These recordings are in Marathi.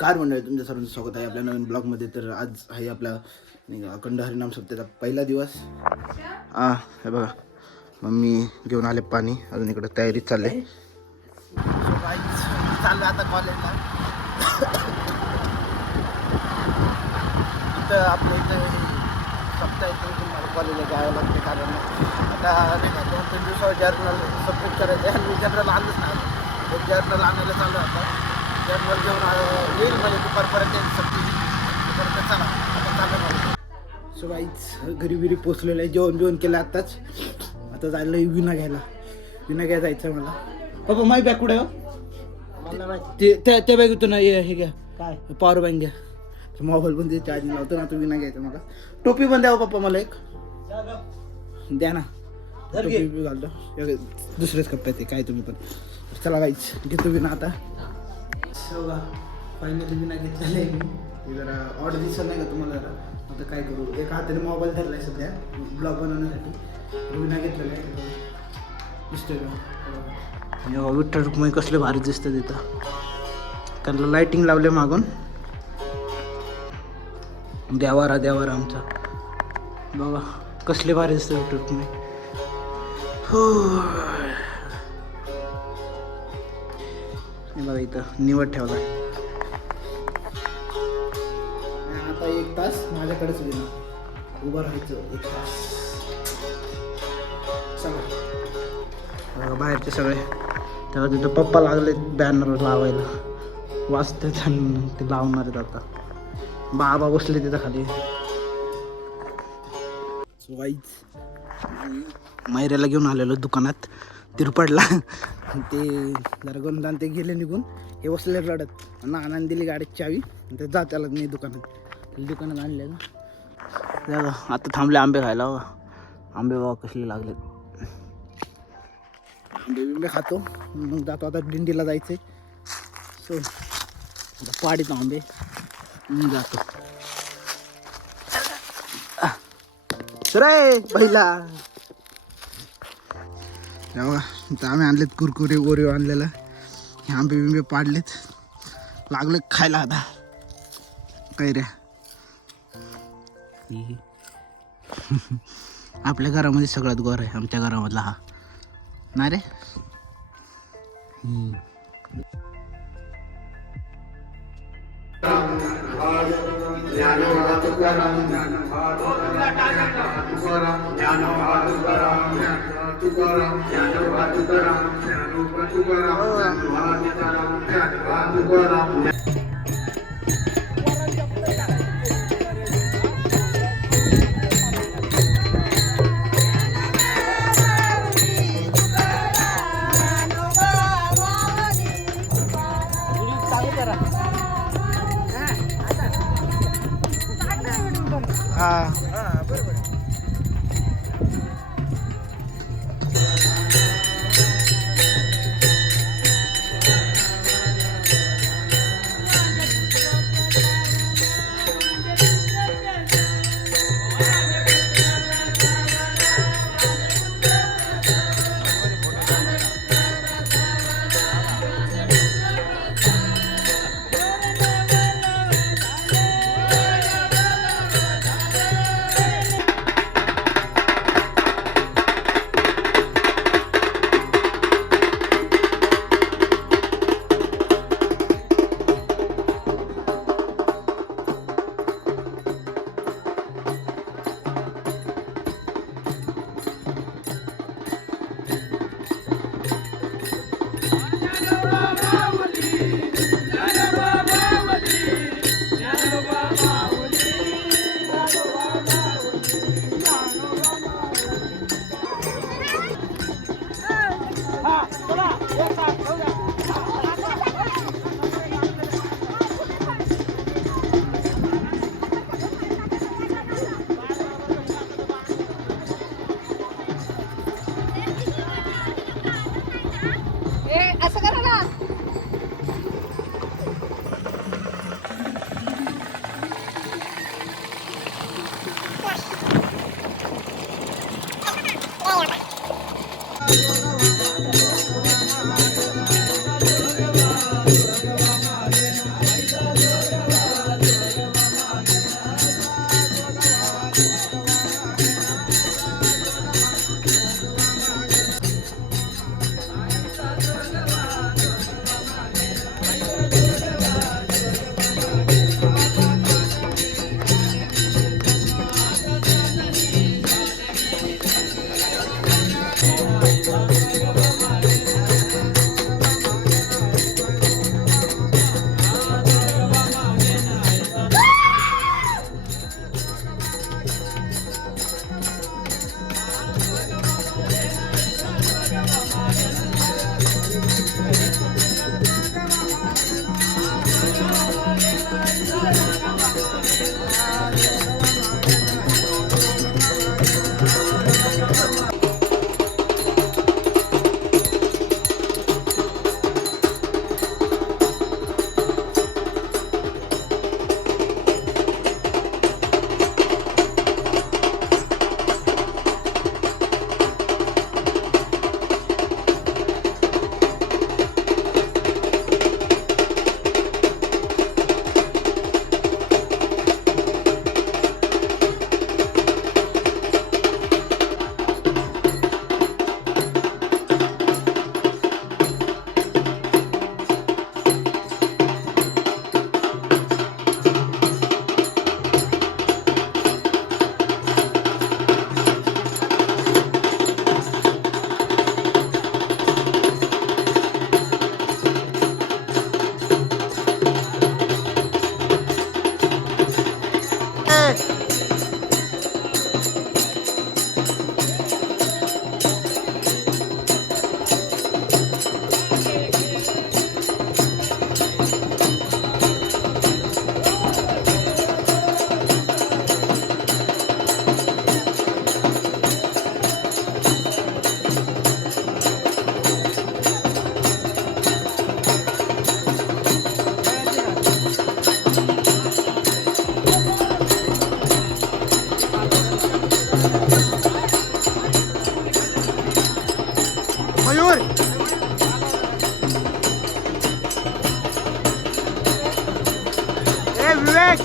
नमस्कार मंडळी, तुमच्या सर्वांचं स्वागत आहे आपल्या नवीन ब्लॉगमध्ये. तर आज आहे आपला नाही का अखंड हरिनाम सप्ताहाचा पहिला दिवस. हे बघा मम्मी घेऊन आले पाणी, अजून इकडे तयारीत चालले. चाललं आता कॉलेजला. इथं आपल्या इथं सप्ताह येतो तुम्हाला कॉलेजला जावं लागते, कारण आता नाही का 2-3 दिवसावर जर्नल सबमिट करायचं आहे. आणि जर्नल आणलंच नाही, एक जर्नल आणायला चाललं आता. जर्नल घेऊन येईल म्हणजे दुपारपर्यंत दुपारपर्यंत चला आता चाललं. सो गाईच घरी बिरी पोचलेलं आहे, जेवण केलं आत्ताच. आता जायला विना घ्यायला जायचं मला. पप्पा माय बॅग कुठे ते त्या बॅगेतून हे घ्या, काय पॉवर बँक घ्या. मोबाईल पण ते चार्जिंग लावतो ना, तो विना घ्यायचा मला. टोपी पण द्यावं पप्पा मला एक द्या ना, टोपी बी घालतो. दुसरेच कप्प्यात आहे काय तुम्ही पण. चला गाईच घेतो विना आता. बघा फायनली विना घेतलेलं आहे मी. ते जरा ऑर्डर दिसत नाही का तुम्हाला. जरा आता काय करू, एका हाताने मोबाईल धरला आहे सध्या ब्लॉग बनवण्यासाठी. विना घेतलेलं आहे दिसतोय का. विठ्ठल रुक्मिणी कसले भारी दिसतं तिथं. त्यांना लाइटिंग लावले मागून. देवारा आमचा बघा कसले भारी दिसतं विठ्ठल रुक्मिणी. हो बघा इथं निवड ठेवला. आता 1 तास माझ्याकडेच विना उभं राहायचं 1 तास. चला बाहेरचे सगळे तेव्हा तिथं पप्पा लागले बॅनर लावायला, वाचते ते लावणार आहेत आता. बाबा बसले तिथं खाली. मैऱ्याला घेऊन आलेलो दुकानात, तिरपडला. ते जरा गंधान ते गेले निघून. हे बसले रडत. नानाने दिली गाडीची चावी, ते जा त्याला मी दुकानात आणले ना. आता थांबले आंबे खायला. आंबे बाबा कसले लागले. आंबे खातो, मग जातो आता दिंडीला जायचे. सो पाडीत आंबे मग जातो. रे पहिला आम्ही आणलेत कुरकुरे ओरिओ आणलेलं. हे आंबे पाडलेत, लागले खायला आता. काय रे आपल्या घरामध्ये सगळ्यात गोर आहे आमच्या घरामधला हा ना रे. मयूर ए विवेक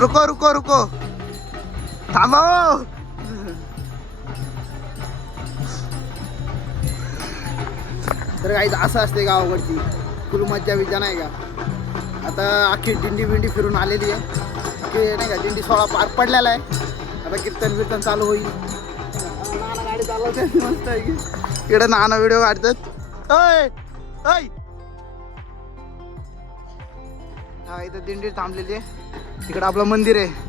रुको रुको रुको थांबा हो. तर काही असं असते गावाकडची फुल मज्जा बिज्जा नाही का. आता अख्खी दिंडी बिंडी फिरून आलेली आहे. अख्खी नाही का दिंडी सोहळा पार पडलेला आहे. आता कीर्तन बिर्तन चालू होईल. नाना गाडी चालवते मस्त आहे की. इकडे नाना व्हिडिओ काढतात. अय अय हा इथं दिंडी थांबलेली आहे. तिकडं आपलं मंदिर आहे.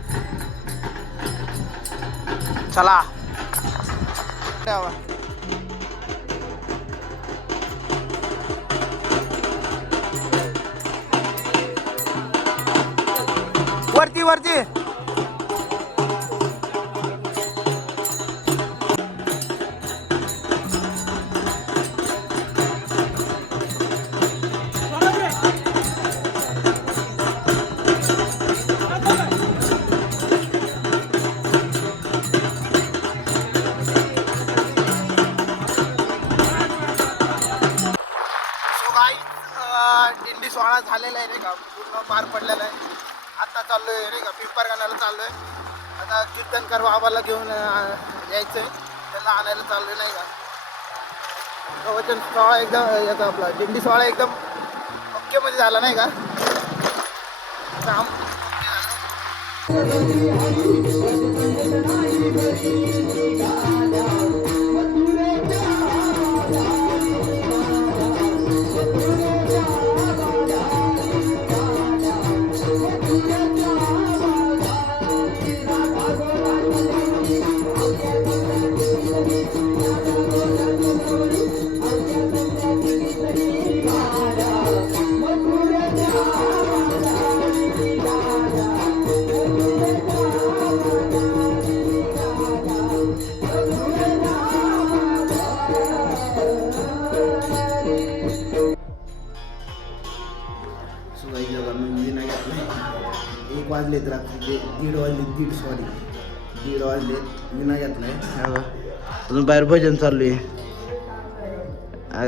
चला वरती वरती. दिंडी सोहळा झालेला आहे नाही का. पूर्ण पार पडलेला आहे. आता चाललोय नाही का पिंपरगाण्याला चाललोय. आता कीर्तनकार बाबाला घेऊन यायचंय, त्यांना आणायला चालले नाही का. प्रवचन सोहळा एकदम याचा आपला दिंडी सोहळा एकदम ओके मध्ये झाला नाही का. काम एक वाजलेत रात्रीचे दीड वाजलेत विना घेतलाय. अजून बाहेर भजन चालू आहे.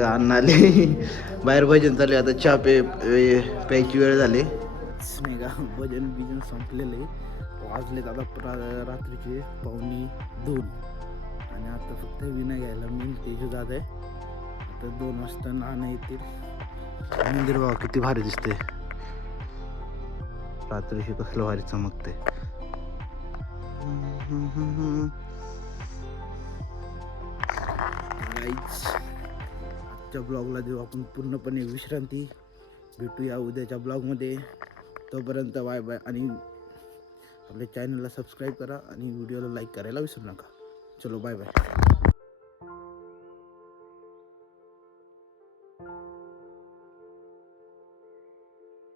अण्णा आले बाहेर भजन चालू आहे. आता चहा प्यायची वेळ झाली नाही का. भजन बिजन संपलेलं आहे. वाजलेत आता रात्रीचे 1:45 आणि आता फक्त विना घ्यायला मी तेजू जात आहे. आता 2 वाजता नाणं येतील. मंदिर बघा किती भारी दिसते. रात्रीशी कसलं भारी चमकते. आजच्या ब्लॉगला देऊ आपण पूर्णपणे विश्रांती. भेटूया उद्याच्या ब्लॉगमध्ये. तोपर्यंत बाय बाय. आणि आपल्या चॅनलला सबस्क्राईब करा आणि व्हिडिओला लाईक करायला विसरू नका. चलो बाय बाय.